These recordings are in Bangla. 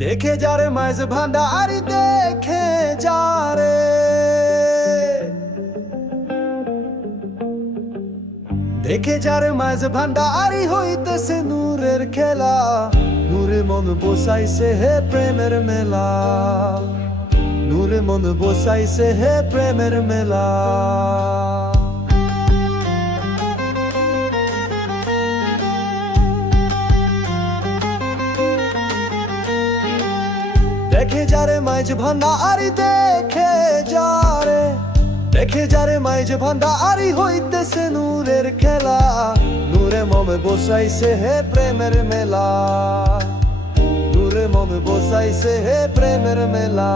দেখে যারে মাইজ ভান্ডারি দেখে যারে দেখে যারে মাইজ ভান্ডারি হইতেছে নূরের খেলা নূরে মন বসাইছে হে প্রেমের মেলা নূরে মন বসাইছে হে প্রেমের মেলা দেখে যারে মাইজ ভান্ডারি দেখে যারে মাইজ ভান্ডারি হইতেছে নূরের খেলা নূরে মমে বসাইছে হে প্রেমের মেলা নূরে মমে বসাইছে হে প্রেমের মেলা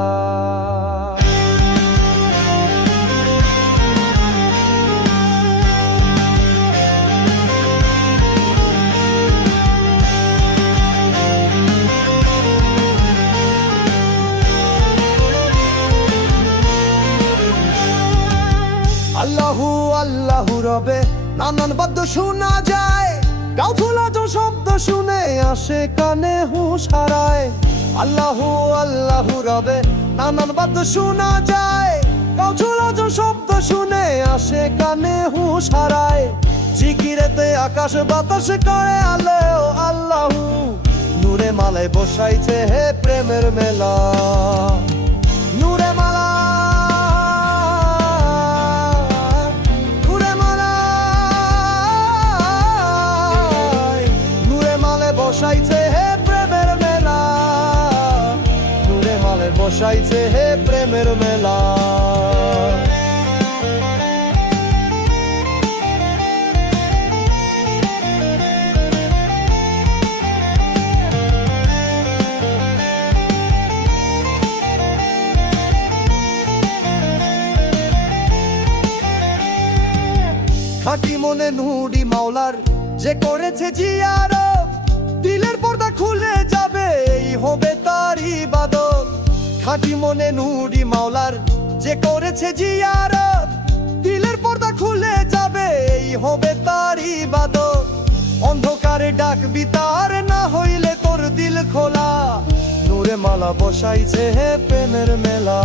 আল্লাহু আল্লাহু রবে নানান বাদ্য শোনা যায় গাও ফুলাজো শব্দ শুনে আসে কানে হুঁশ হারায় আল্লাহু আল্লাহু রবে নানান বাদ্য শোনা যায় গাও ফুলাজো শব্দ শুনে আসে কানে হুঁশ হারায় জিকিরেতে আকাশ বাতাস করে আল্লাহু আল্লাহু নূরে মালায় বসাইছে হে প্রেমের মেলা নূরে মালা বসাইছে হে প্রেমের মেলা নূরে মালে বসাইছে হে প্রেমের মেলা খাঁটি মনে নুরি মাওলার যে করেছে জিয়ারত দিলের পর্দা খুলে যাবে এই হবে তার ইবাদত খাঁটি মনে নুরি মাওলার যে করেছে জিয়ারত দিলের পর্দা খুলে যাবে এই হবে তার ইবাদত অন্ধকারে ডাকবি তার না হইলে তোর দিল খোলা নূরে মালা বসাইছে হে প্রেমের মেলা